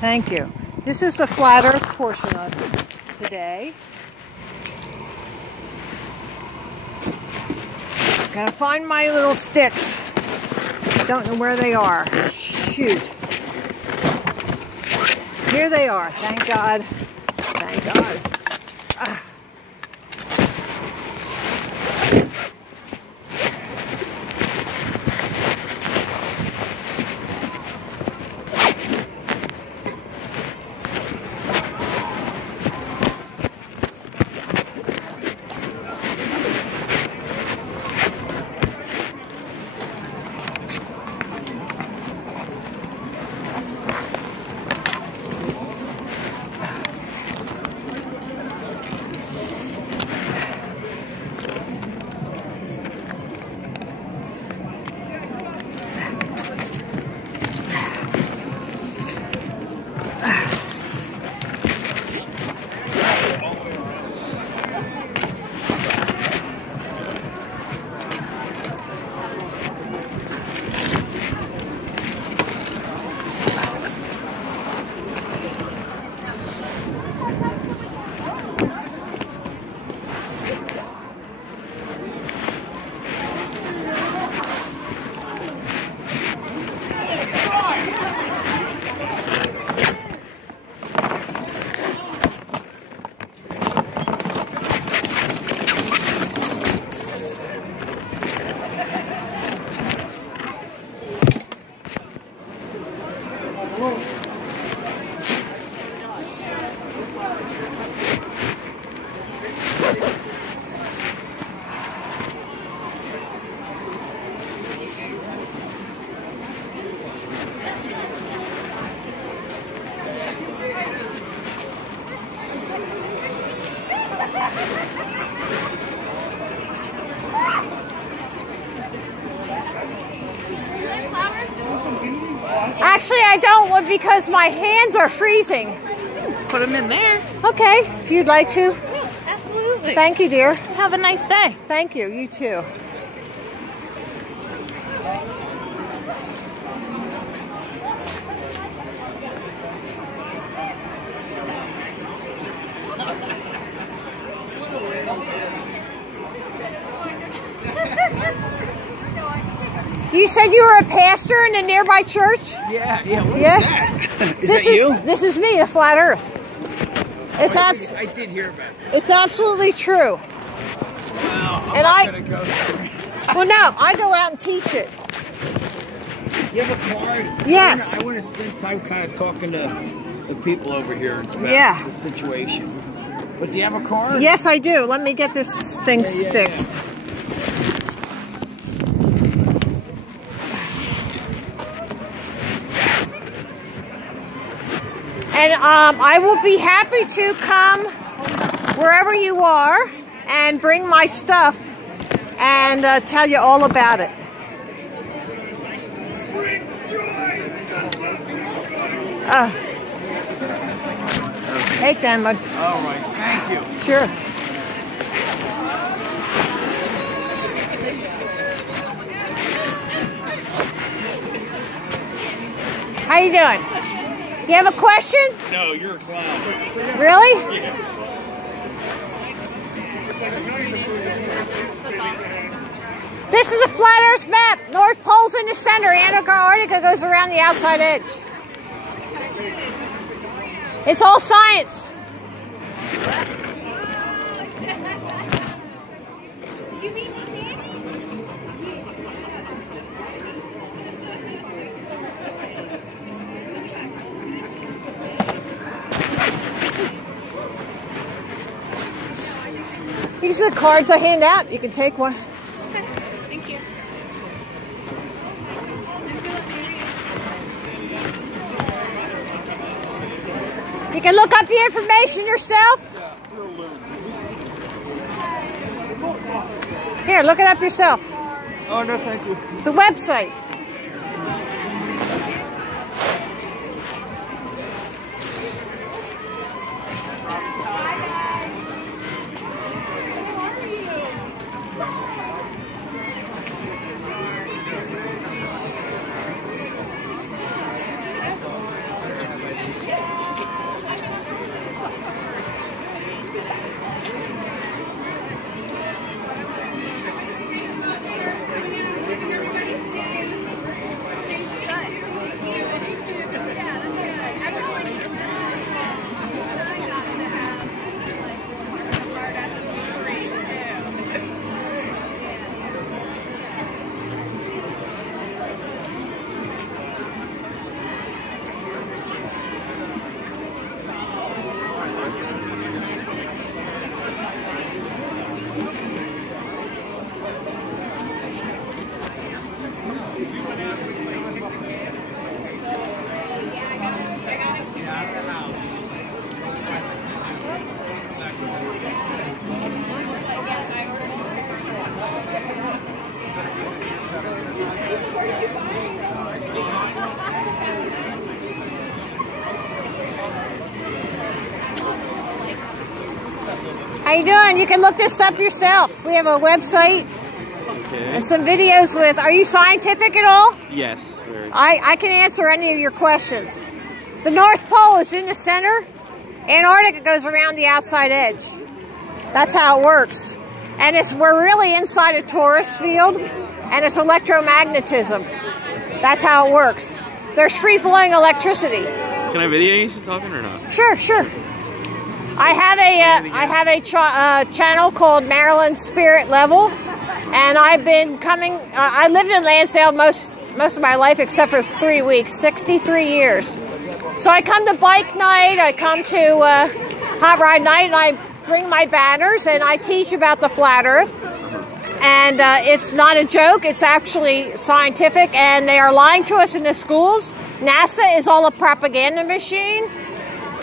Thank you. This is the flat earth portion of today. Gotta find my little sticks. Don't know where they are. Shoot. Here they are. Thank God. Thank God. Ah. Actually, I don't, because my hands are freezing. Put them in there. Okay, if you'd like to. Yeah, absolutely. Thank you, dear. Have a nice day. Thank you. You too. You said you were a pastor in a nearby church? Yeah. What yeah. Is that? Is this that you? This is me, a flat Earth. It's I did hear about this. It's absolutely true. Wow. And I'm not gonna go there. Well, no, I go out and teach it. You have a card? Yes. I want to spend time kind of talking to the people over here about the situation. But do you have a card? Yes, I do. Let me get this thing fixed. Yeah. And I will be happy to come wherever you are and bring my stuff and tell you all about it. Take them. All right, thank you. Sure. How you doing? You have a question? No, you're a clown. Really? Yeah. This is a flat Earth map. North Pole's in the center. Antarctica goes around the outside edge. It's all science. Did you meet Miss Annie? These are the cards I hand out. You can take one. Okay, thank you. You can look up the information yourself. Here, look it up yourself. Oh, no, thank you. It's a website. How you doing? You can look this up yourself. We have a website and some videos with. Are you scientific at all? Yes. Very. I can answer any of your questions. The North Pole is in the center. Antarctica goes around the outside edge. That's how it works. And we're really inside a torus field, and it's electromagnetism. That's how it works. There's free-flowing electricity. Can I video you talking or not? Sure, sure. I have a channel called Maryland Spirit Level, and I've been coming. I lived in Lansdale most of my life except for 3 weeks, 63 years. So I come to bike night, I come to hot ride night, and I bring my banners and I teach about the flat Earth. And it's not a joke, it's actually scientific, and they are lying to us in the schools. NASA is all a propaganda machine,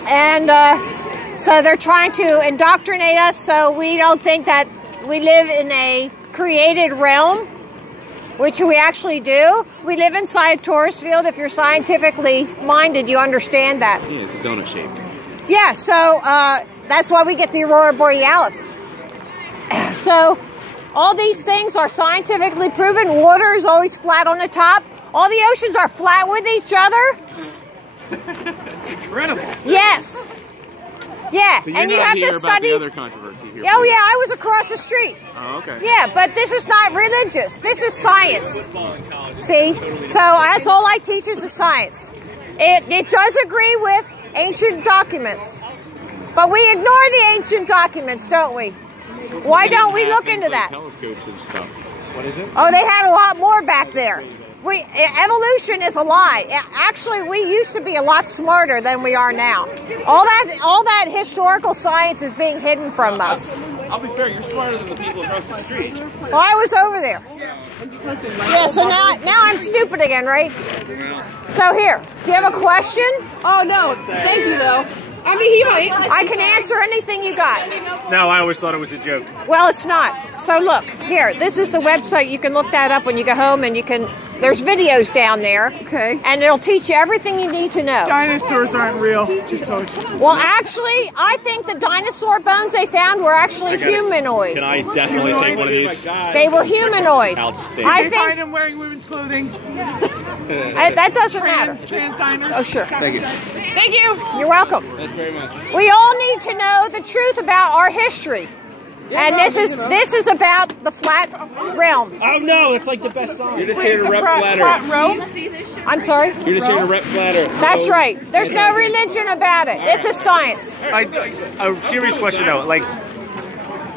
and so they're trying to indoctrinate us so we don't think that we live in a created realm, which we actually do. We live inside a torus field. If you're scientifically minded, you understand that. Yeah, it's a donut shape. Yeah, so that's why we get the aurora borealis. So all these things are scientifically proven. Water is always flat on the top. All the oceans are flat with each other. That's incredible. Yes. Yeah, So and you have to study. The other controversy here. Oh yeah, I was across the street. Oh, okay. Yeah, but this is not religious. This is science. See? So that's all I teach is the science. It does agree with ancient documents. But we ignore the ancient documents, don't we? Why don't we look into that? Telescopes and stuff. What is it? Oh, they had a lot more back there. Evolution is a lie. Actually, we used to be a lot smarter than we are now. All that historical science is being hidden from us. I'll be fair, you're smarter than the people across the street. Well, I was over there. Yeah, so now I'm stupid again, right? So here, do you have a question? Oh, no. Thank you, though. I mean, he might. I can answer anything you got. No, I always thought it was a joke. Well, it's not. So look, here, this is the website. You can look that up when you go home, and you can. There's videos down there. Okay. And it'll teach you everything you need to know. Dinosaurs aren't real. Just told you. Well, actually, I think the dinosaur bones they found were actually humanoid. Can I definitely take one of these? They were humanoid. Outstanding. I They think find them wearing women's clothing. that doesn't matter. Trans diners. Oh, sure. Thank you. Thank you. You're welcome. Thanks very much. We all need to know the truth about our history. And this is about the flat realm. Oh no, it's like the best song. You're just Wait, here to the rep flat flatter. row? I'm sorry? You're just here to rep flatter. That's right. There's no religion about it. It's a science. A serious question though, like,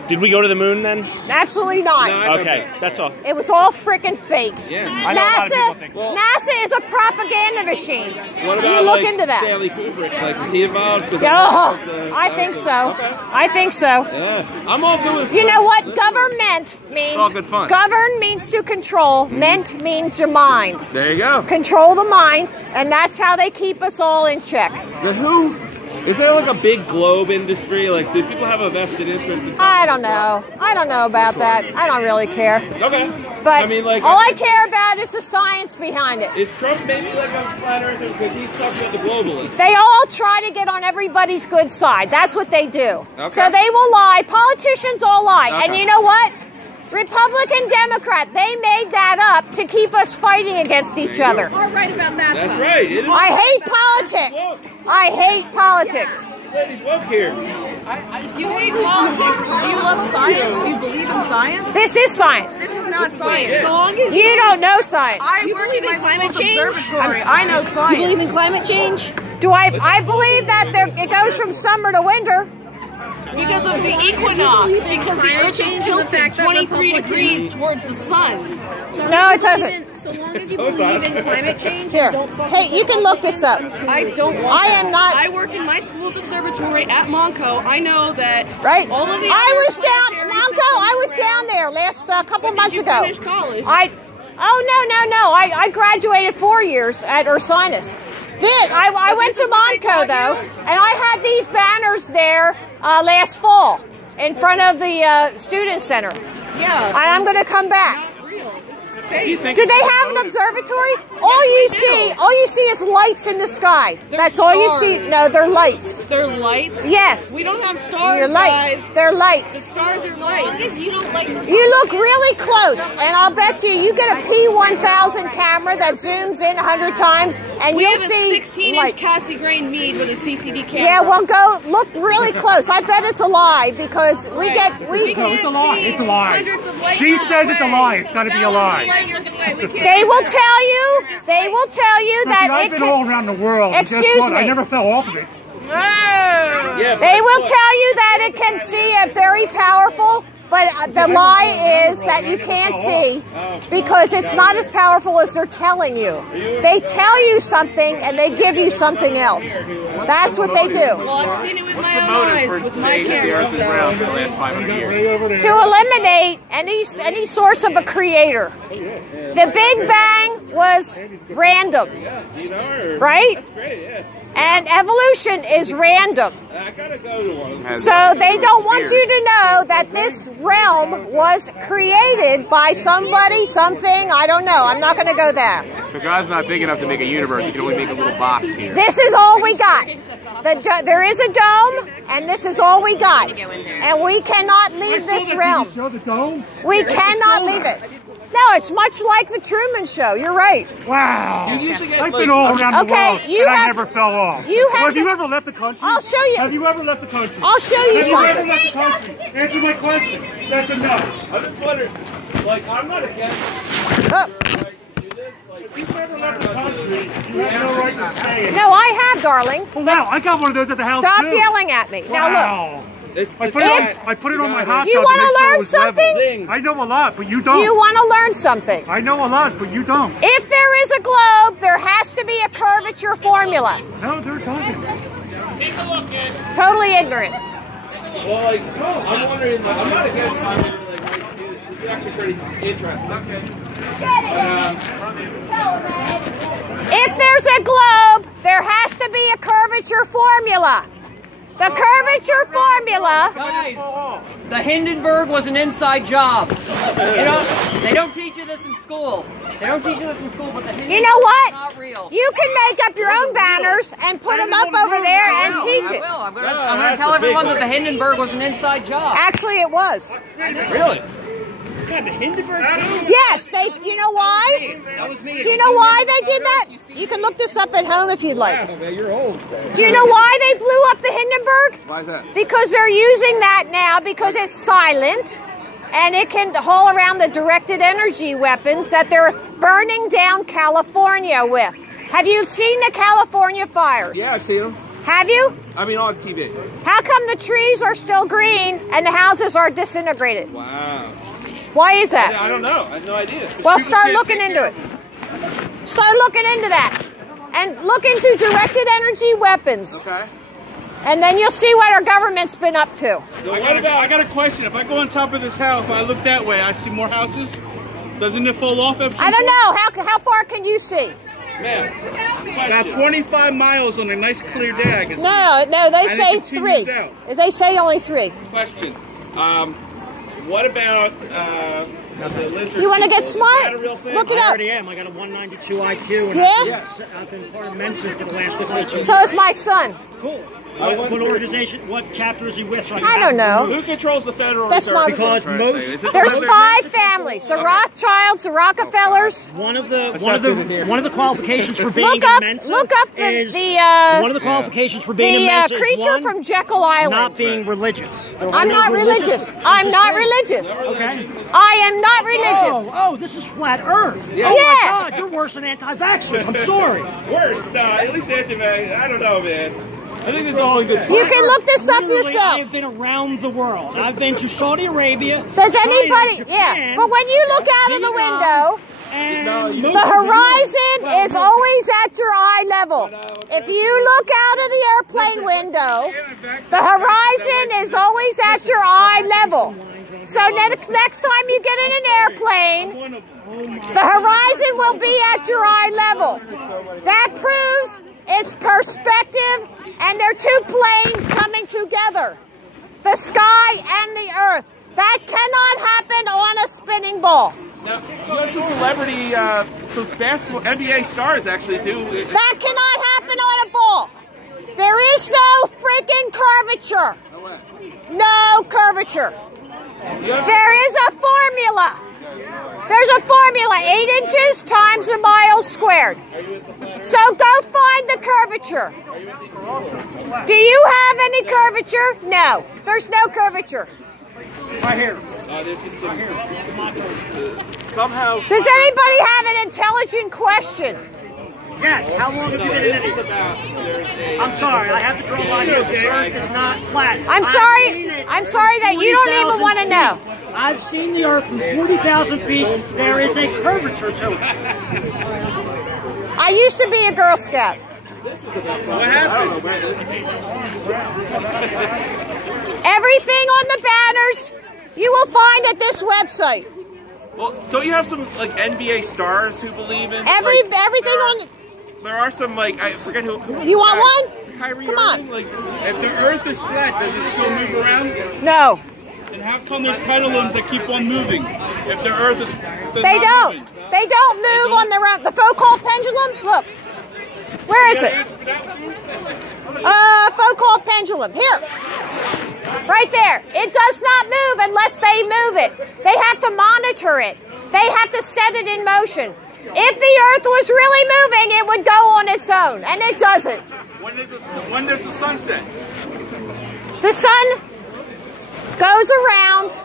did we go to the moon then? Absolutely not. Okay, that's all. It was all freaking fake. Yeah. I know a lot of people think. NASA is a propaganda machine. What You about look like into that. Stanley Kubrick? Like, was he involved? 'Cause Oh, I okay. think so. I think so. Yeah, I'm all good with. You know what? Government means. all good fun. Govern means to control. Ment means your mind. There you go. Control the mind, and that's how they keep us all in check. The who? Is there like a big globe industry? Like, do people have a vested interest in? I don't know. I don't know about that. I don't really care. Okay. But I mean, like, all I care about is the science behind it. is Trump maybe like a flat earther because he's talking about the globalists? They all try to get on everybody's good side. That's what they do. Okay. So they will lie. Politicians all lie. And Okay. you know what? Republican, Democrat, they made that up to keep us fighting against each other. All right about that. That's right. It is. I hate politics. I hate politics. Ladies, woke here. You hate politics. Do you love science? Do you believe in science? This is science. This is not science. So long as You don't know science. I work in my climate school's change? observatory. I know science. You believe in climate change? Do I believe that it goes from summer to winter. Because of the equinox. Because the Climate Earth change is and the tilted fact that 23 Republicans- degrees towards the sun. No, it doesn't. So long as you believe in climate change, Here, and don't fuck take. with You can look this up. I don't want I that. am not- I work in my school's observatory at Monco. I know that Right. all of the I other was down, planetary Monco. systems I was around- down there last couple months Did you ago. finish college? Oh no! I graduated 4 years at Ursinus. I went to Monco though, and I had these banners there last fall in front of the student center. Yeah. I'm going to come back. Not real. This is Do they have an observatory? All you see is lights in the sky. That's all you see. No, they're lights. They're lights? Yes. We don't have stars, They're lights. guys. They're The lights. stars are lights. You don't like You look really close, and I'll bet you get a P1000 camera that zooms in 100 times, and We you'll have a see 16-inch lights. Cassie Grain Mead with a CCD camera. Yeah, well, go look really close. I bet it's a lie because we No, It's a lie. It's a lie. Hundreds of light She years says it's a away. lie. It's got to be a lie. Light years away. We can't They will tell you that I've it been all can. around the world. and guess Excuse what? I me. never fell off of it. They will tell you that it can see it very powerful, but the lie is that you can't see because it's not as powerful as they're telling you. They tell you something and they give you something else. That's what they do. Well, I've seen it with my own eyes, with my camera, so... For the last 500 years. To eliminate any source of a creator. The Big Bang was random, right? And evolution is random. So they don't want you to know that this realm was created by somebody, something, I don't know. I'm not going to go there. So God's not big enough to make a universe. He can only make a little box here. This is all we got. There is a dome, and this is all we got. And we cannot leave this realm. Show the dome. We cannot leave it. No, it's much like the Truman Show. You're right. Wow. I've been all around the world, you and I have- never fell off. you have Have you to- ever left the country? I'll show you. Have you ever left the country? I'll show you Have you ever something. left the country? Answer my question. That's enough. I'm just wondering, like, I'm not against Oh, do this, like, If you've ever left the country, you have no right to say it. no, I have, darling. Well, now, I got one of those at the house, Stop too. yelling at me. Now look. Wow. I put it on my hot tub. Do you to want make to sure it learn was level. something? I know a lot, but you don't. You want to learn something. I know a lot, but you don't. If there is a globe, there has to be a curvature formula. No, there doesn't. Totally ignorant. well, like, I'm wondering, like, I'm not against it, like, this is actually pretty interesting. If there's a globe, there has to be a curvature formula. The curvature formula. Guys, the Hindenburg was an inside job. You know, they don't teach you this in school. They don't teach you this in school, but the Hindenburg You know what? is not real. You can make up your own banners and put them up over there and teach it. I will. I'm gonna tell everyone that the Hindenburg was an inside job. Actually, it was. Really? Yes, you know why? That was me. Do you know why they did that? You can look this up at home if you'd like. Yeah, you're old. Do you know why they blew up the Hindenburg? Why is that? Because they're using that now because it's silent and it can haul around the directed energy weapons that they're burning down California with. Have you seen the California fires? Yeah, I've seen them. Have you? I mean, on TV. How come the trees are still green and the houses are disintegrated? Wow. Why is that? I don't know. I have no idea. Well, start looking into it. Start looking into that. And look into directed energy weapons. Okay. And then you'll see what our government's been up to. I got a question. If I go on top of this house, if I look that way, I see more houses. Doesn't it fall off? I don't know. How far can you see? About 25 miles on a nice clear day, I can see. No, they And it say continues 3. out. They say only 3. Question. What about the lizard You want to get people? Is smart? that a real thing? Look it I up. already am. I got a 192 IQ. And Yeah? I've been part of Mensa for the last 22 years. So is my son. Cool. What organization, what chapter is he with? So I don't know. Who controls the Federal That's Reserve? not- Because most, Is it There's the 5 families. The Rothschilds, the Rockefellers. one of the qualifications for being Look up in Mensa the, is one of the qualifications for being in the Mensa is creature one, from Jekyll Island. not being religious. I'm not religious. I'm not religious. Okay. I am not religious. Oh, this is flat Earth. Yeah. Oh Yeah. my God, you're worse than anti-vaxxers. I'm sorry. Worst? At least anti-vax. I don't know, man. I think it's all in good fun. You can look this up Literally, yourself. I've been around the world. I've been to Saudi Arabia. Does China, anybody? Japan, Yeah. But when you look out of the Vietnam, window, and the horizon is always at your eye level. If you look out of the airplane window, the horizon is always at your eye level. So next time you get in an airplane, the horizon will be at your eye level. That proves it's perspective, and they're 2 planes coming together. The sky and the earth. That cannot happen on a spinning ball. Now, you have some celebrity, some basketball, NBA stars actually do. That cannot happen on a ball. There is no freaking curvature. No curvature. There is a formula. There's a formula, 8 inches times a mile squared. So go find the curvature. Do you have any curvature? No, there's no curvature. Right here. Somehow. Does anybody have an intelligent question? Yes, how long have you been in it? I'm sorry, I have to draw a line here. The earth is not flat. I'm sorry that you don't even want to know. I've seen the earth from 40,000 feet. There is a curvature to it. I used to be a Girl Scout. What happened? Everything on the banners you will find at this website. Well, don't you have some like NBA stars who believe in everything on? There are some like I forget who. You want one? Come on. Like, if the Earth is flat, does it still move around? No. And how come there's pendulums that keep on moving? If the Earth is They don't. They don't move on their own. The Foucault pendulum. Look. Where is it? Foucault pendulum. Here. Right there. It does not move unless they move it. They have to monitor it. They have to set it in motion. If the Earth was really moving, it would go on its own, and it doesn't. When does the sun set? The sun goes around.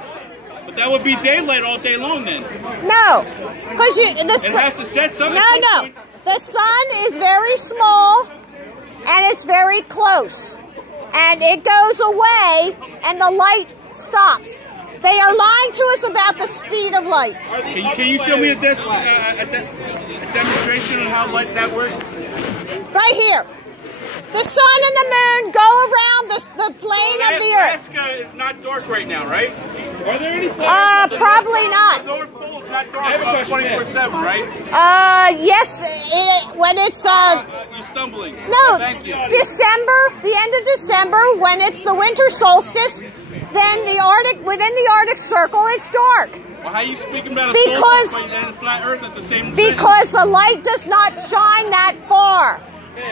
But that would be daylight all day long then. No, because it has to set something. No. The sun is very small, and it's very close. And it goes away, and the light stops. They are lying to us about the speed of light. Can you show me a demonstration of how light that works? Right here. The sun and the moon go around the plane of the Earth. Alaska is not dark right now, right? Are there any flares? Probably not. The North Pole is not dark 24/7, right? Yes, when it's you're stumbling. No, Thank you. December, the end of December, when it's the winter solstice, then within the Arctic Circle, it's dark. Well, how are you speaking about a solstice and a flat Earth at the same time? Because the light does not shine that far.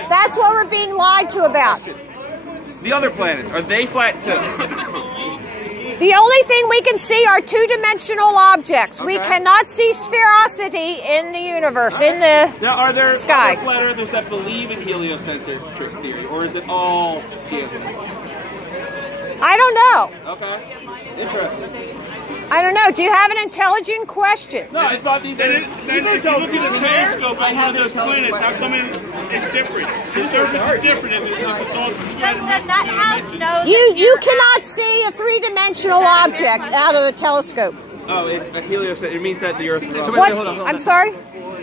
That's what we're being lied to about. The other planets, are they flat too? The only thing we can see are two-dimensional objects. Okay. We cannot see sphericity in the universe, in the now, are there sky. Flat earthers that believe in heliocentric theory, or is it all geocentric? I don't know. Okay, interesting. I don't know. Do you have an intelligent question? No, I thought these. If you look at the telescope at one of those planets, how come it's different? The surface is different. It's all You cannot see a three-dimensional object out of the telescope. Oh, it's a heliocentric. It means that the Earth. What? Hold on. I'm sorry.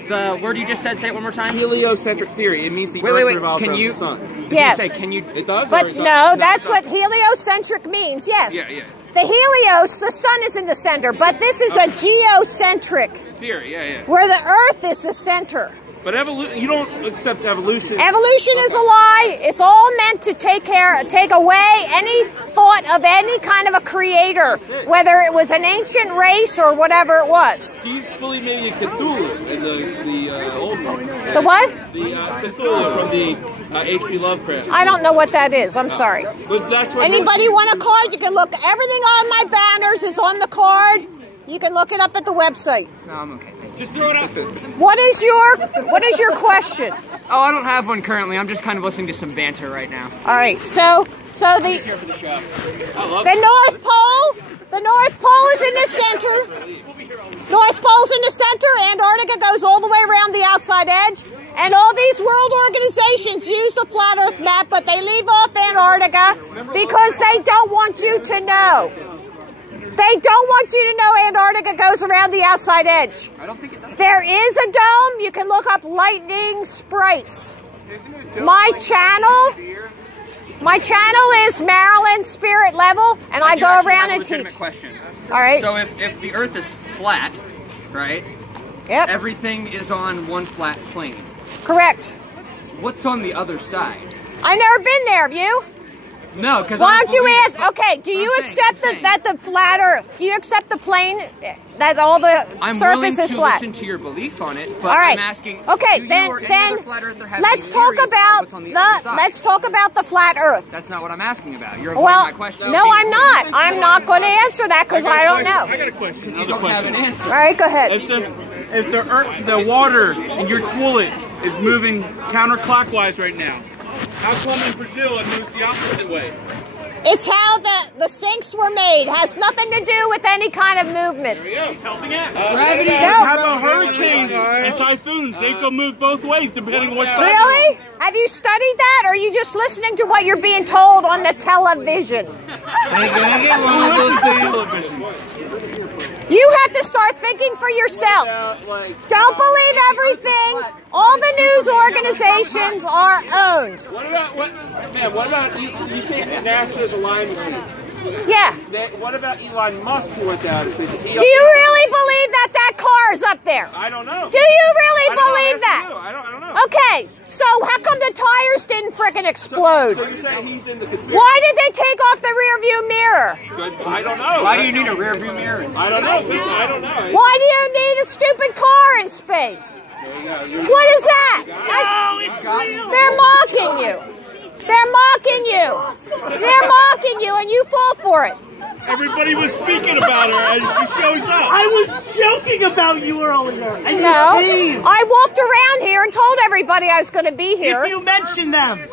The word you just said. Say it one more time. Heliocentric theory. It means the Earth revolves around the sun. Yes. Can you? It does. But no, that's what heliocentric means. Yes. Yeah. The helios, the sun is in the center, but this is a geocentric theory. Yeah. Where the Earth is the center. But you don't accept evolution. Evolution is a lie. It's all meant to take away any thought of any kind of a creator, whether it was an ancient race or whatever it was. Do you believe maybe in Cthulhu in the old ones? The what? The Cthulhu from the H.P. Lovecraft. I don't know what that is. I'm sorry. But that's what anybody want a card? You can look. Everything on my banners is on the card. You can look it up at the website. No, I'm okay. Just throw it out. What is your question? Oh, I don't have one currently. I'm just kind of listening to some banter right now. All right. So I'm just here for the show. The North Pole is in the center. North Pole's in the center. Antarctica goes all the way around the outside edge. And all these world organizations use the flat Earth map, but they leave off Antarctica because they don't want you to know. They don't want you to know Antarctica goes around the outside edge. I don't think it does. There is a dome. You can look up lightning sprites. My channel is Maryland Spirit Level, and I go around and teach. Question. All right. So if the Earth is flat, right? Yep. Everything is on one flat plane. Correct. What's on the other side? I've never been there. Have you? No, because why don't you ask? Okay, do you accept that the flat Earth? Do you accept the plane that all the surface is flat? I'm willing to listen to your belief on it, but all right. I'm asking. Okay, then let's talk about the flat Earth. That's not what I'm asking about. You're avoiding my question. No, I'm not. I'm not going to answer that because I don't know. I got a question. Another question. All right, go ahead. If the water in your toilet is moving counterclockwise right now, how come in Brazil it moves the opposite way? It's how the sinks were made. It has nothing to do with any kind of movement. There we go. He's helping out. How about hurricanes and typhoons? They can move both ways depending on what side. Really? Have you studied that, or are you just listening to what you're being told on the television? You have to start thinking for yourself. Don't believe everything. All the news organizations are owned. What about you say NASA's a lying machine? Yeah. What about Elon Musk who went down? Do you really believe that car is up there? I don't know. Do you really believe that? I don't know. Okay, so how come the tires didn't frickin' explode? So you say he's in the conspiracy? Why did they take off the rear view mirror? I don't know. Why do you need a rear view mirror? I don't know. I don't know. Why do you need a stupid car in space? What is that? They're mocking you. They're mocking you. They're mocking you, and you fall for it. Everybody was speaking about her, and she shows up. I was joking about you earlier. And no, I walked around here and told everybody I was going to be here. If you mention them,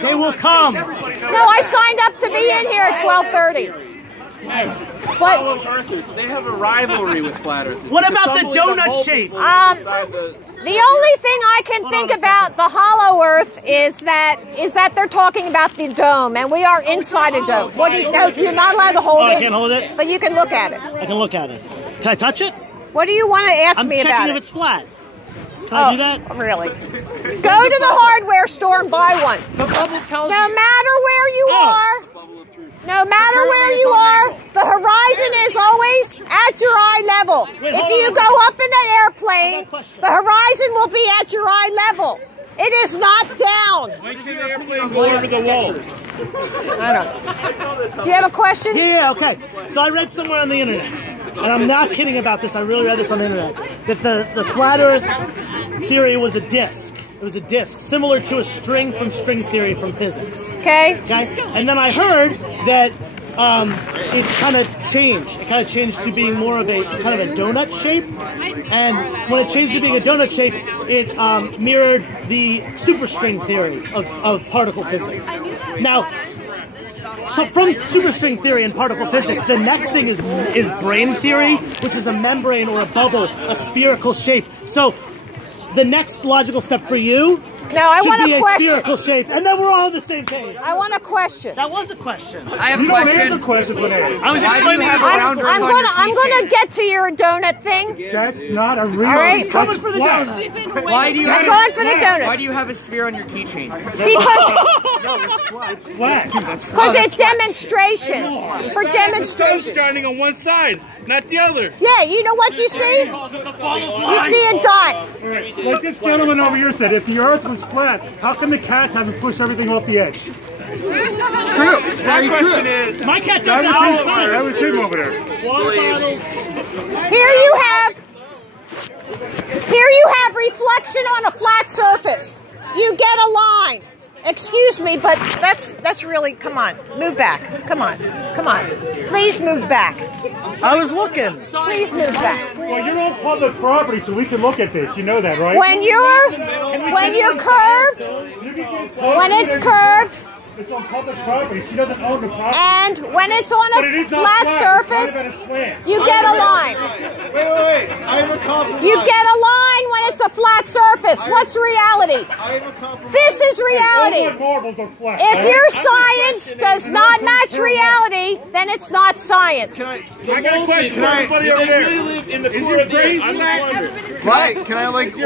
they will come. No, I signed up to be in here at 12:30. What? Earthers, they have a rivalry with flat earthers. What about the donut shape? The only thing I can think about the hollow Earth is that they're talking about the dome, and we are inside a dome. What do you know? You're not allowed to hold it. I can't hold it, but you can look at it. I can look at it. Can I touch it? What do you want to ask me about it? I'm checking if it's flat. Can I do that? Really? Go to the hardware store and buy one. The bubble tells no matter where you are. No matter where you are, the horizon is always at your eye level. If you go up in an airplane, the horizon will be at your eye level. It is not down. Why can't the airplane go over the wall? I don't know. Do you have a question? Yeah, okay. So I read somewhere on the internet, and I'm not kidding about this, I really read this on the internet, that the flat Earth theory was a disc. It was a disc, similar to a string from string theory from physics. Okay. And then I heard that it kind of changed. It kind of changed to being more of a kind of a donut shape. And when it changed to being a donut shape, it mirrored the superstring theory of particle physics. Now, so from superstring theory and particle physics, the next thing is brane theory, which is a membrane or a bubble, a spherical shape. So the next logical step for you should be a spherical shape, and then we're all on the same page. I want a question. That was a question. I have a question. You don't answer questions when it is. I was explaining I'm going to get to your donut thing. That's not a real. All right. Coming for the donut. Why do you I'm going for the donuts. Why do you have a sphere on your keychain? Because it's flat. Because it's demonstrations. For demonstrations. Starting on one side, not the other. Yeah, you know what you see? You see a dot. Like this gentleman over here said, if the Earth was flat, how come the cats haven't pushed everything off the edge? True. My question is, my cat does that all the time. That was him over there. Water bottles. Here you have reflection on a flat surface. You get a line. Excuse me, but that's really, come on, move back. Come on. Please move back. I was looking. Please move back. Well, you're on public property, so we can look at this. You know that, right? When you're curved, when it's curved, it's on public property. She doesn't own the property. And when it's on a flat surface, you get a line. Wait. I have a compromise. You get a line when it's a flat surface. What's reality? I have a compromise. This is reality. If your science does not match reality, then it's not science. I got a question for everybody over there. Really live in the core of the I'm not. Can I like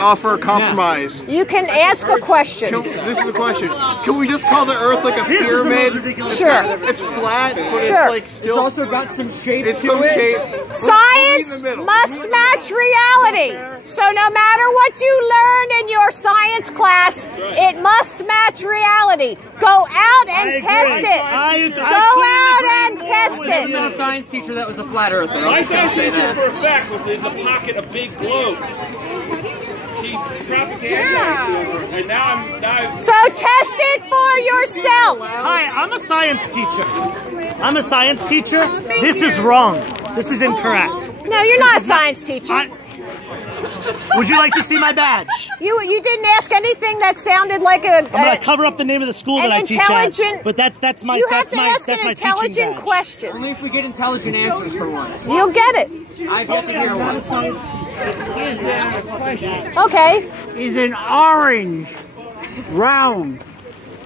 offer a compromise? You can ask a question. This is a question. Can we just call the Earth like a pyramid? Sure. It's flat, but Sure. it's like still. It's also got some shape It's to some it. shape. Science must match reality. So no matter what you learn in your science class, it must match reality. Go out and test it. Go out and test I met a it. science teacher that was a flat earther. My science teacher, for a fact, was in the pocket a big globe. He propagandized and now So test it for yourself. Hi, I'm a science teacher. I'm a science teacher. This is wrong. This is incorrect. No, you're not a science teacher. Would you like to see my badge? You didn't ask anything that sounded like a. I'm gonna cover up the name of the school that I teach at. But that's my You have to my ask that's an my intelligent teaching badge. question. Only if we get intelligent answers for once. You'll get it. I've yet to hear one. Okay. Is an orange round?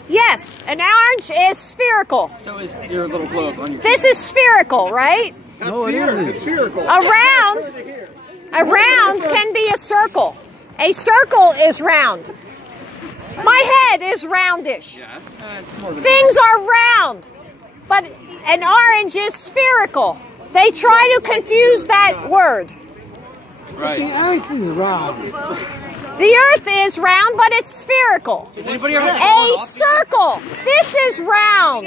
Yes, an orange is spherical. So is your little globe on your. This is spherical, right? No, it isn't. It's spherical. A round can be a circle. A circle is round. My head is roundish. Things are round, but an orange is spherical. They try to confuse that word. Right. The Earth is round. The Earth is round, but it's spherical. Has anybody ever A circle. This is round.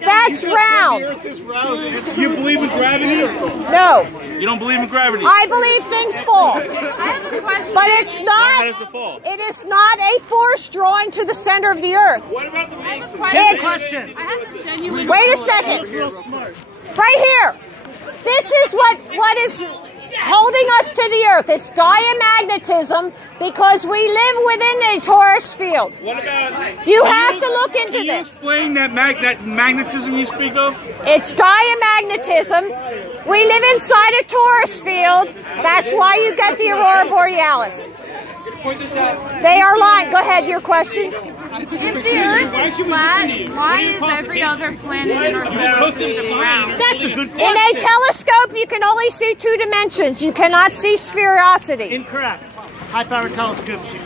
That's round. The Earth is round. You believe in gravity? No. You don't believe in gravity? I believe things fall. But it's not. How does it fall? It is not a force drawing to the center of the Earth. what about the Mason? Question. Wait a second. Right here. This is what is holding us to the Earth. It's diamagnetism because we live within a torus field. What about? You have to look into Can you this. explain that magnetism you speak of? It's diamagnetism. We live inside a torus field. That's why you get the aurora borealis. They are lying. Go ahead, your question. If the Earth is flat, why is every other planet in our solar system round? That's a good question. In a telescope, you can only see 2 dimensions. You cannot see sphericity. Incorrect. High-powered telescopes. You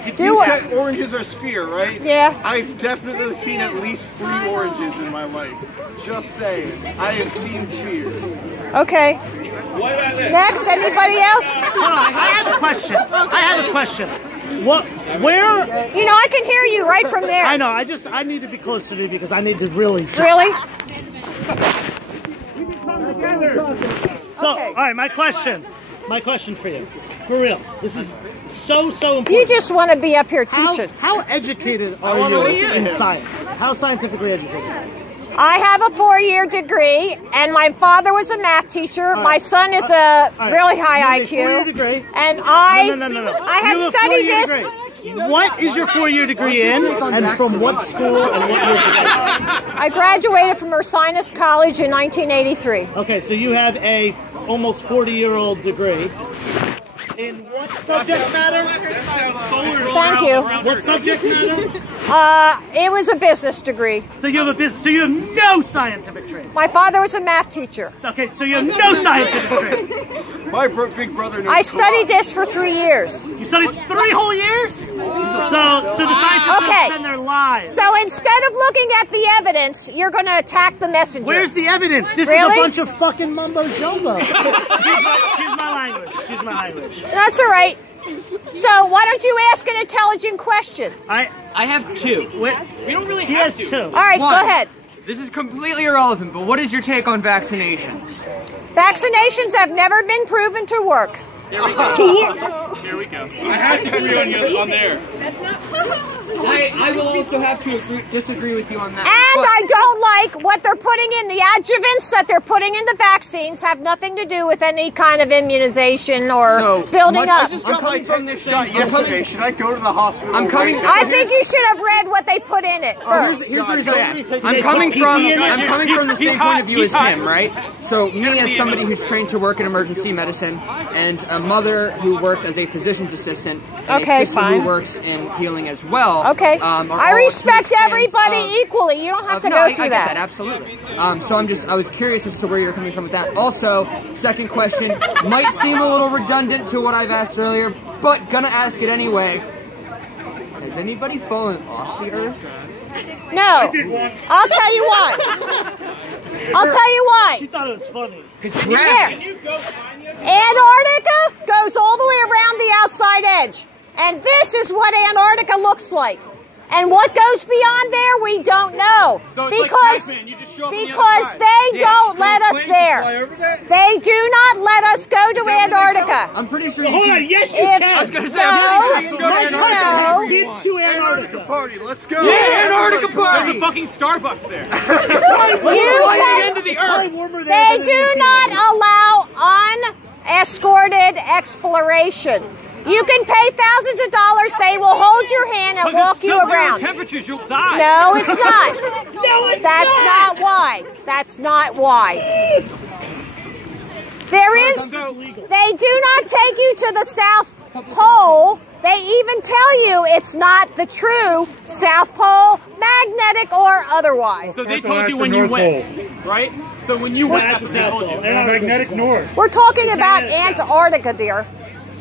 can Do You what? said oranges are sphere, right? Yeah. I've definitely seen at least 3 oranges in my life. Just saying. I have seen spheres. Okay. What about this? Next, anybody else? Hold on, I have a question. I have a question. What? Where? You know, I can hear you right from there. I know. I need to be close to me because I need to really. Really? So, all right, my question for you, for real. This is so important. You just want to be up here teaching. How educated are you in science? How scientifically educated? I have a 4-year degree, and my father was a math teacher. My son is a really high IQ. You have a 4-year degree. And I No. I have You a studied 4-year this. degree. What is your 4-year degree in, and from what school, and what year? I graduated from Ursinus College in 1983. Okay, so you have a almost 40-year-old degree. In what subject matter? Thank you. What subject matter? It was a business degree. So you have a business. So you have no scientific training. My father was a math teacher. Okay, so you have no scientific training. My big brother knows. I studied this for 3 years. You studied 3 whole years? So the scientists Okay. spend their lives. So instead of looking at the evidence, you're going to attack the messenger. Where's the evidence? This Really? is a bunch of fucking mumbo jumbo. Excuse my language. Excuse my language. That's all right. So why don't you ask an intelligent question? I have 2. We don't really He have has to. 2. All right, One. go ahead. This is completely irrelevant, but what is your take on vaccinations? Vaccinations have never been proven to work. Here we go. Here we go. I have to agree on there. I will also have to disagree with you on that. And I don't like what they're putting in. The adjuvants that they're putting in the vaccines have nothing to do with any kind of immunization or building I up. just got my tetanus shot yesterday. Should I go to the hospital? I'm coming. right now? I think you should have read what they put in it first. Here's the reason I asked. I'm coming from the same point of view as him, right? So me as somebody who's trained to work in emergency medicine, and a mother who works as a physician's assistant, and Okay, a sister fine. who works in healing as well. Okay. are I all respect huge fans everybody of- equally. You don't have to no, go I through get that. that, absolutely. So I was curious as to where you're coming from with that. Also, second question, might seem a little redundant to what I've asked earlier, but gonna ask it anyway. Has anybody fallen off the Earth? No. I'll tell you why. I'll tell you why. She thought it was funny. There. Antarctica goes all the way around the outside edge. And this is what Antarctica looks like. And what goes beyond there, we don't know. So it's because like Pac-Man, you just show up on the other because side. they don't So let us planes fly there. over that? They do not let us go to Antarctica. I'm pretty sure Hold on, yes you If- can. I was gonna say, No, I'm pretty sure you can go to My Antarctica. cousin No. has been to Antarctica. Party, let's go. Yeah, Antarctica There's party! a fucking Starbucks there. You can, End of the It's probably earth. warmer there they than it do is not here. allow unescorted exploration. You can pay thousands of dollars. They will hold your hand and walk you around. Temperatures, you'll die. No, it's not. No, it's That's not why. That's not why. There is, they do not take you to the South Pole. They even tell you it's not the true South Pole, magnetic or otherwise. So they told you when you went, right? So when you went, that's what they told you. Magnetic north. We're talking about Antarctica, dear.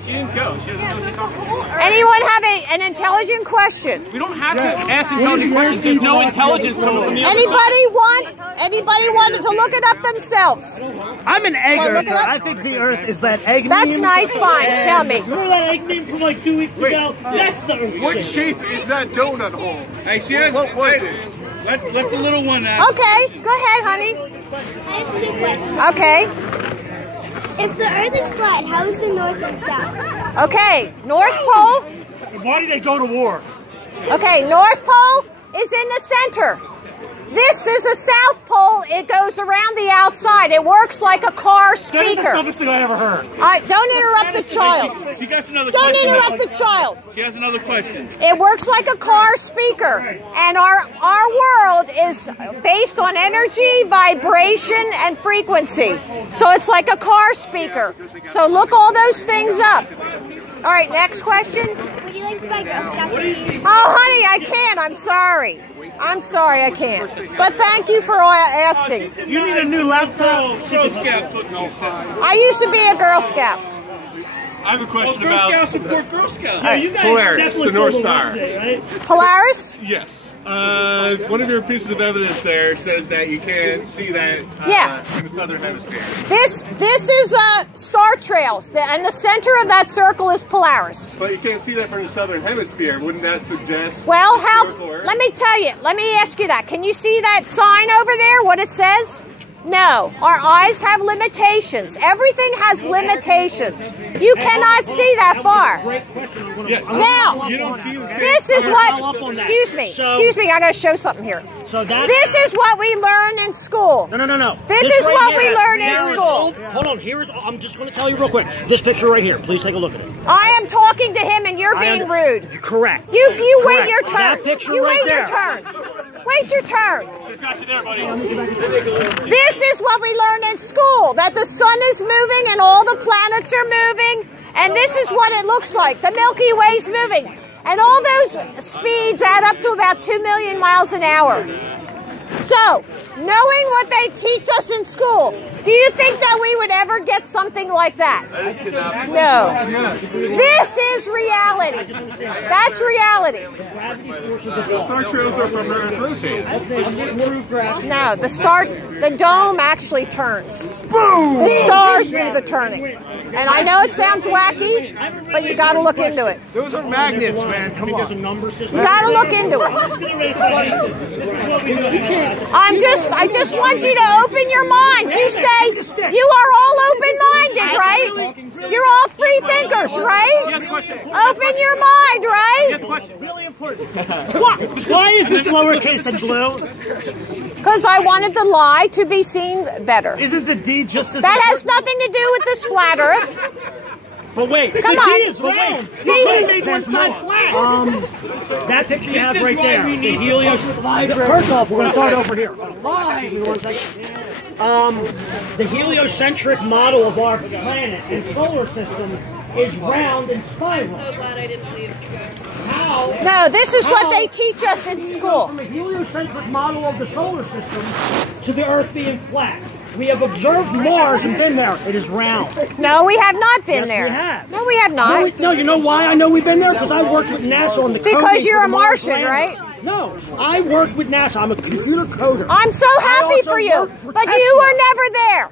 She didn't go. She doesn't know what she's talking about. Anyone have an intelligent question? We don't have to ask intelligent questions. There's no intelligence coming from the other Anybody wanted to look it up themselves? I'm an egg Wanna look earther. it up? I think the Earth is that egg That's meme. nice, fine. Tell me. Remember that egg meme from like 2 weeks ago? That's the Earth What shape. shape is that donut hole? Hey, she has. What was it? Let the little one ask. Okay, go ahead, honey. I have 2 questions. Okay. If the Earth is flat, how is the North and South? Okay, North Pole. Why do they go to war? Okay, North Pole is in the center. This is the South Pole. It goes around the outside. It works like a car That is the speaker. dumbest thing I ever heard. All right, don't interrupt the child. She got another Don't question. interrupt the child. She has another question. It works like a car speaker. And our world is based on energy, vibration, and frequency. So it's like a car speaker. So look all those things up. All right, next question. Would you like to buy Girl Scout cookies? Oh, honey, I can't. I'm sorry. I'm sorry, I can't. But thank you for asking. You need a new laptop. Girl Scout cookies. I used to be a Girl Scout. I have a question Girl about Scouts support Girl Scouts. Yeah, you guys Polaris, definitely the North sold Star. Wednesday, right? Polaris? Yes. One of your pieces of evidence there says that you can't see that Yeah. in the southern hemisphere. This is star trails, and the center of that circle is Polaris. But you can't see that from the southern hemisphere. Wouldn't that suggest? Well, how? spherical Earth? Let me tell you. Let me ask you that. Can you see that sign over there? What it says? No. Our eyes have limitations. Everything has limitations. You cannot see that far. Now, You don't see the same. this is what. Excuse me. Excuse me. I got to show something here. So that's This is what we learn in school. No. This is right what here. we learn in Here is school. all- hold on. I'm just going to tell you real quick. This picture right here. Please take a look at it. I am talking to him, and you're being rude. Correct. You wait Correct. your turn. That picture You right wait your there. turn. Wait your turn. She's got you there, buddy. This is what we learned in school, that the sun is moving and all the planets are moving, and this is what it looks like. The Milky Way's moving. And all those speeds add up to about 2 million miles an hour. So, knowing what they teach us in school, do you think that we would ever get something like that? No. This is reality. That's reality. The star trails are from Earth rotating. No, the dome actually turns. Boom! The stars do the turning. And I know it sounds wacky, but you got to look into it. Those are magnets, man. Come on. You got to look into it. I just want you to open your minds. You say you are all open-minded, right? You're all free thinkers, right? Open your mind, right? Really important. Why is this lowercase in blue? Because I wanted the lie to be seen better. Isn't the D just as That has nothing to do with this flat Earth. But wait, Come the on. D is round. See? Somebody made one side flat. That picture you have right there. The helios. First off, we're going to start over here. Give me 1 second. The heliocentric model of our planet and solar system is round and spiral. I'm so glad I didn't leave. No, this is what they teach us in school. From a heliocentric model of the solar system to the Earth being flat. We have observed Mars and been there. It is round. No, we have not been there. We have. No, we have not. No, you know why I know we've been there? Because I worked with NASA on the coding. Because you're for a the Mars Martian, lander. right? No, I worked with NASA. I'm a computer coder. I'm so happy for you, but you were never there.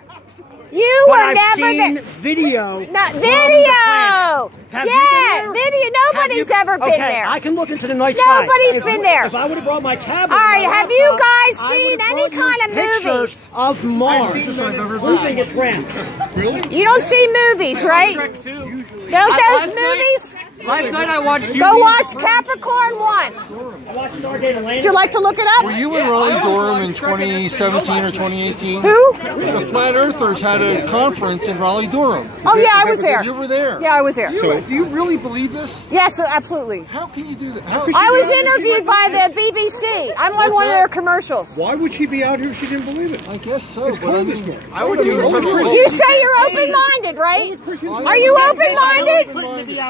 You were never there. Video. No, video. Yeah, video. Nobody's ever been there. I can look into the night sky. Nobody's been there. If I would have brought my tablet. All right, have you guys seen any kind of movies? Of Mars. Proving it's round. Really? You don't see movies, right? Don't those movies? Last night I watched. Go watch Capricorn 1. I watched Stargate Atlantis. Would you like to look it up? Were you in Raleigh-Durham in 2017 or 2018? Who? The Flat Earthers had a conference in Raleigh-Durham. Oh yeah, I was there. You were there. Yeah, I was there. Do you really believe this? Yes, absolutely. How can you do that? I was interviewed by the BBC. I'm on one of their commercials. Why would she be out here if she didn't believe it? I guess so. It's Columbus. I would do it. You say you're open-minded, right? Are you open-minded?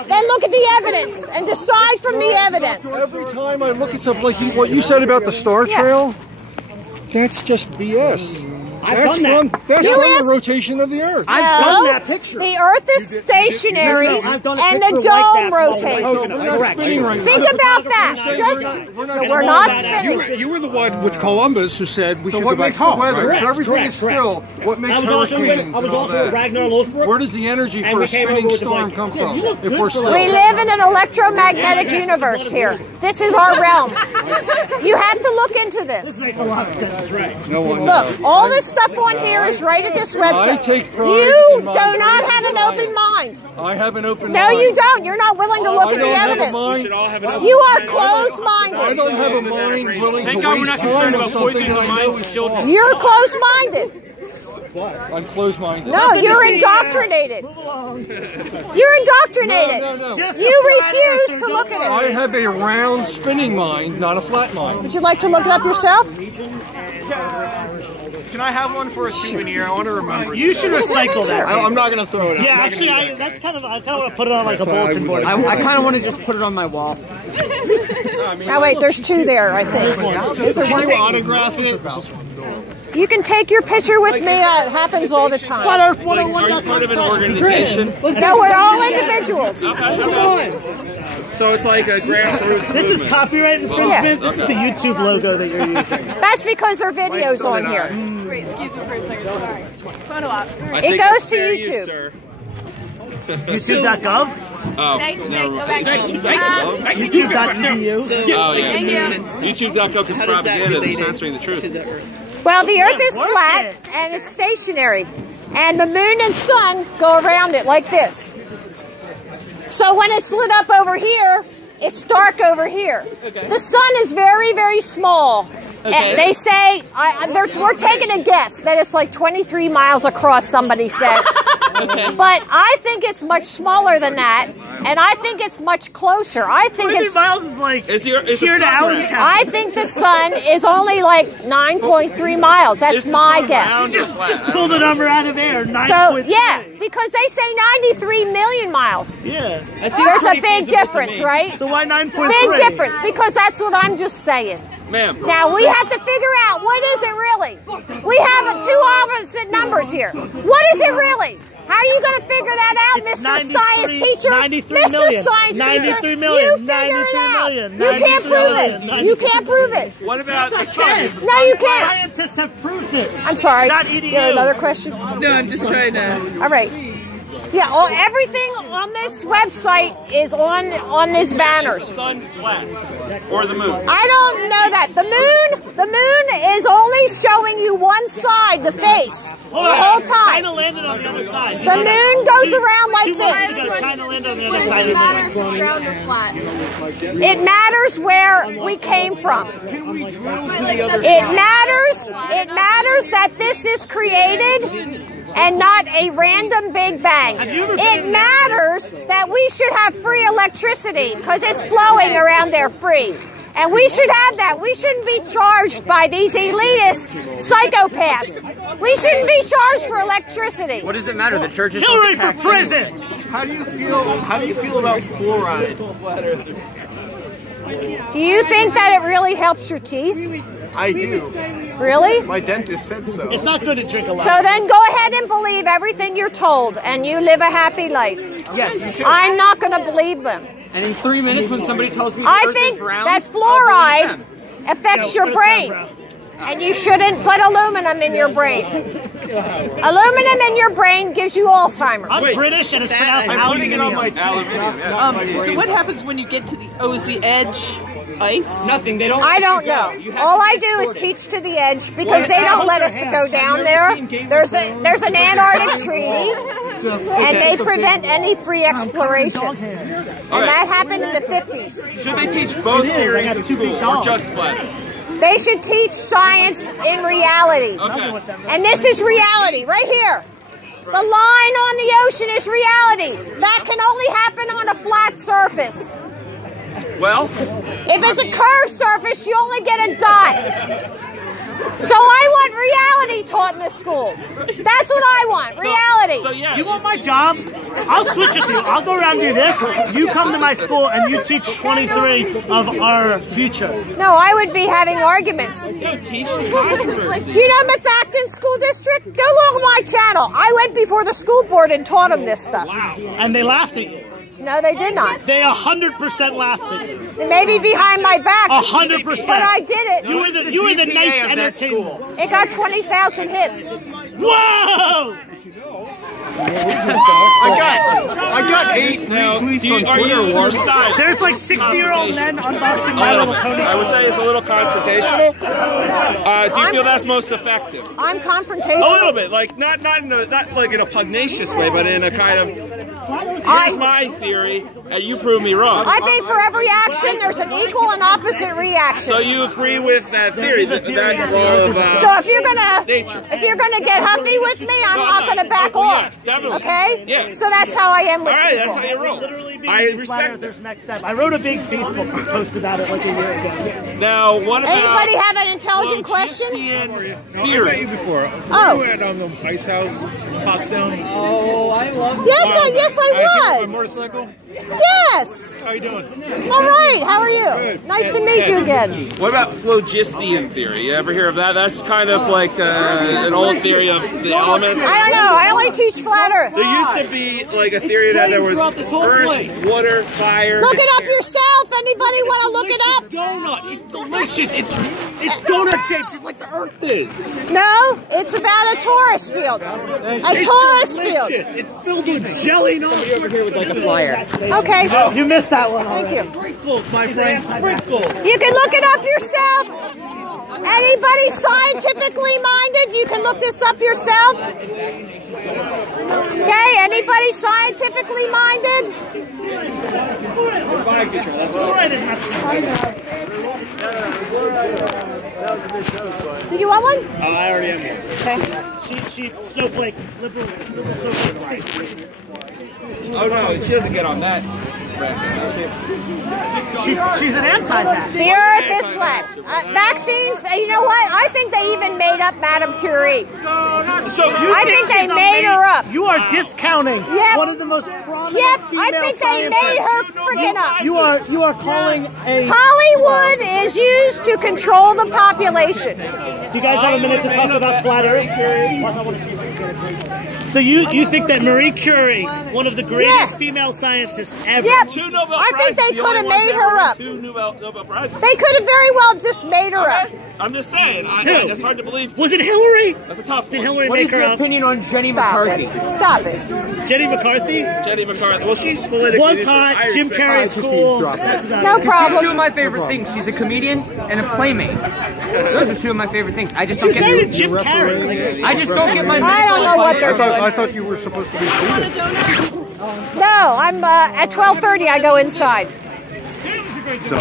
Then look at the evidence and decide from the evidence. Every time I look at something like what you said about the Star Trail, that's just BS. That's from the rotation of the Earth. I've done that picture. The Earth is stationary and the dome rotates. Think about that. We're not spinning. You were the one with Columbus who said we should go back makes the home. weather? Right? If everything is still, what makes hurricanes I was also with Ragnar Losbrook. Where does the energy for a spinning storm come from? If we're still. We live in an electromagnetic universe here. This is our realm. You have to look into this. This makes a lot of sense, right? No one Look, all this stuff on here is right at this website. I take pride You in my do not have an open mind. I have an open No, mind. you don't. You're not willing to look at the evidence. You are closed-minded. I don't have a mind willing to waste time on something that I know is still. You're closed-minded. I'm closed-minded. No, you're indoctrinated. You're indoctrinated. No. You refuse to look at I it. have a round spinning mind, not a flat mind. Would you like to look it up yourself? Can I have one for a souvenir? I want to remember. You should recycle that. I'm not going to throw it out. Yeah, actually, I kind of want to put it on like a bulletin board. I kind of want to just put it on my wall. Now wait, there's two there, I think. Is there one? Autograph it. You can take your picture with me. It happens all the time. Flat Earth Are you part of an organization? No, we're all individuals. So it's like a grassroots This is movement. copyright infringement. This is the YouTube logo that you're using. That's because there are videos on here. Wait, excuse me for a second. Sorry. Photo op. It goes to YouTube. YouTube.gov? Oh, YouTube.edu? Oh, yeah. YouTube.gov is propaganda. They're censoring the truth. Well, the Earth is flat and it's stationary, and the moon and sun go around it like this. So when it's lit up over here, it's dark over here. The sun is very, very small. And they say, we're taking a guess that it's like 23 miles across, somebody said. But I think it's much smaller than that, and I think it's much closer. I think 23 miles is like here to Allentown. I think the sun is only like 9.3 miles. That's my guess. Just pull the number out of air. So, yeah, because they say 93 million miles. Yeah. There's a big difference, right? So why 9.3? Big difference, because that's what I'm just saying. Ma'am. Now, we have to figure out, what is it really? We have two opposite numbers here. What is it really? How are you going to figure that out, Mr. Science Teacher? 93 Mr. million. Science 93 Teacher, million. you figure it out. You can't prove it. You can't prove it. What about the sun? No, you can't. Scientists have proved it. I'm sorry. .edu. You have another question? No, I'm just trying to. All right. Yeah, everything on this website is on these banners. sun flat or the moon? I don't know that. The moon is only showing you one side, the face, the whole time. China landed on the other side. The moon goes around like this. China landed on the other side. It matters where we came from. It matters that this is created and not a random Big Bang. It matters that we should have free electricity because it's flowing around there free. And we should have that. We shouldn't be charged by these elitist psychopaths. We shouldn't be charged for electricity. What does it matter? The church is Hillary for prison. How do you feel about fluoride? Do you think that it really helps your teeth? I do. Really? My dentist said so. It's not good to drink a lot. So then go ahead and believe everything you're told, and you live a happy life. Yes. I'm not going to believe them. And in 3 minutes, when somebody tells me the I Earth think is round, that fluoride affects your brain, and you shouldn't put aluminum in your brain. Aluminum in your brain gives you Alzheimer's. I'm British, and it's pronounced I'm putting it on my So what happens when you get to the OZ edge? Ice? Nothing. They don't. I don't know. All I do is teach to the edge because they don't let us go down there. There's an Antarctic treaty, and they prevent any free exploration. And that happened in the 50s. Should they teach both theories in school or just flat? They should teach science in reality. Okay. And this is reality right here. The line on the ocean is reality. That can only happen on a flat surface. Well, if it's a curved surface, you only get a dot. So I want reality taught in the schools. That's what I want, reality. So yeah. You want my job? I'll switch with you. I'll go around and do this. You come to my school and you teach 23 of our future. No, I would be having arguments. You teach controversy. Do you know Methacton School District? Go look at my channel. I went before the school board and taught them this stuff. Wow. And they laughed at you. No, they did not. They 100% laughed at you. Maybe behind my back. 100%. But I did it. You were the Knights Entertainment. It got 20,000 hits. Whoa! I got 8 retweets on Twitter once. There's like 60-year-old men unboxing My Little Pony. I would say it's a little confrontational. Do you feel that's most effective? I'm confrontational. A little bit, like not like in a pugnacious way, but in a kind of here's my theory, and you prove me wrong. I think for every action, there's an equal and opposite reaction. So you agree with that theory, that role of so if you're nature. get huffy with me, I'm not gonna back off. Definitely. Okay? Yeah. So that's how I am with all right, people. that's how you roll. I respect There's next step. I wrote a big Facebook post about it like a year ago. Now, what about... Anybody have an intelligent question? Here. I met you before. Oh. You were at the Ice House, Pottstown. Oh, I love Yes, yes, I was. My motorcycle? Yes. How you doing? All right. How are you? Good. Nice to meet you again. What about phlogistian theory? You ever hear of that? That's kind of like an old theory of the elements. I don't know. I only teach flat Earth. There used to be like a theory that there was earth, water, fire. Look it up yourself. Anybody want to look it up? Donut. It's delicious. It's donut shaped just like the Earth is. No, it's about a tourist field. A tourist field. It's filled with jelly. No, over here with like a flyer. Okay. You missed that one. Thank you. Sprinkles, my friend. Sprinkles. You can look it up yourself. Anybody scientifically minded, you can look this up yourself. Okay, anybody scientifically minded? Did you want one? Oh, I already am here. Okay. She snowflake, liberal snowflake. Oh no, she doesn't get on that. She's an anti-vax. The Earth is flat. Vaccines, you know what? I think they even made up Madame Curie. I think they made her up. You are discounting one of the most prominent I think they made her freaking up. You are calling a... Hollywood is used to control the population. Do you guys have a minute to talk about flat Earth? So you think that Marie Curie, one of the greatest female scientists ever... Yep. I think they could have made her up. Two Nobel Prizes. They could have very well just made her up. I'm just saying. It's hard to believe. Was it Hillary? That's a tough one. Did Hillary What make is her your up? opinion on Jenny Stop McCarthy? it. Stop it. Jenny McCarthy? Jenny McCarthy. Well, she's politically... Was hot. Jim Carrey's cool. No problem. She's two of my favorite things. She's a comedian and a playmate. Those are two of my favorite things. I just don't She's married to Jim Carrey. I just don't get my... I don't know what they're doing. I thought you were supposed to be seated. No, I'm at 12:30. I go inside. So,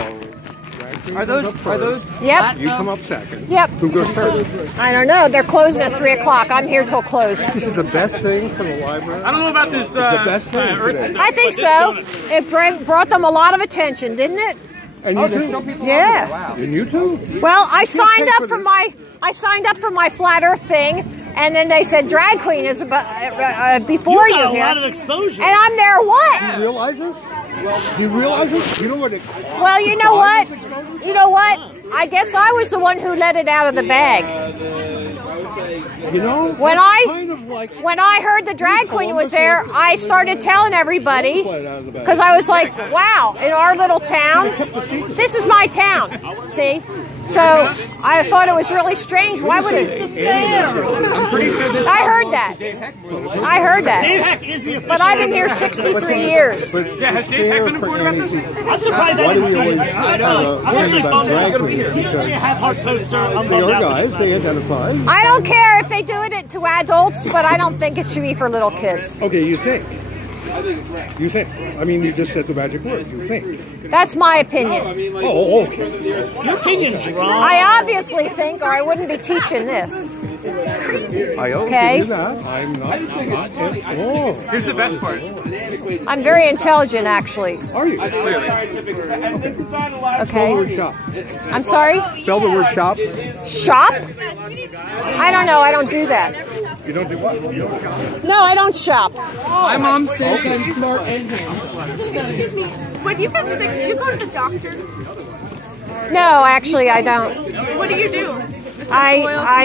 Are those? Yep. you come up second. Yep. Who goes first? I don't know. They're closing at 3 o'clock. I'm here till close. This is the best thing for the library. I don't know about this. The best thing today. I think so. It brought them a lot of attention, didn't it? And you too? Yeah. And you too? Well, I signed up for my flat Earth thing, and then they said drag queen is before you got a here. lot of exposure. And I'm there what? Do you realize this? Do you realize it? You know what it... Well, you know what? You know what? I guess I was the one who let it out of the bag. You know, when I heard the drag queen was there, I started telling everybody, because I was like, wow, in our little town, this is my town, see? So I thought it was really strange. Why would it? I heard that. I heard that. But I've been here 63 years. Yeah, has Dave Heck been informed about this? I'm surprised I didn't see it. I know. I'm actually calling it. Have hard poster. They are guys. They identify. I don't care if they do it to adults, but I don't think it should be for little kids. Okay, you think? You think? I mean, you just said the magic word. You think? That's my opinion. Oh, okay. Your opinion's wrong. I obviously think, or I wouldn't be teaching this. I okay. That. I'm not. Oh. Here's the best part. I'm very intelligent, actually. Are you? Okay. Spell the word shop. I'm sorry? Spell the word shop. Shop? I don't know. I don't do that. You don't do what? You don't shop? No, I don't shop. My mom says I'm smart and handsome. When you get sick, do you go to the doctor? No, actually, I don't. What do you do? I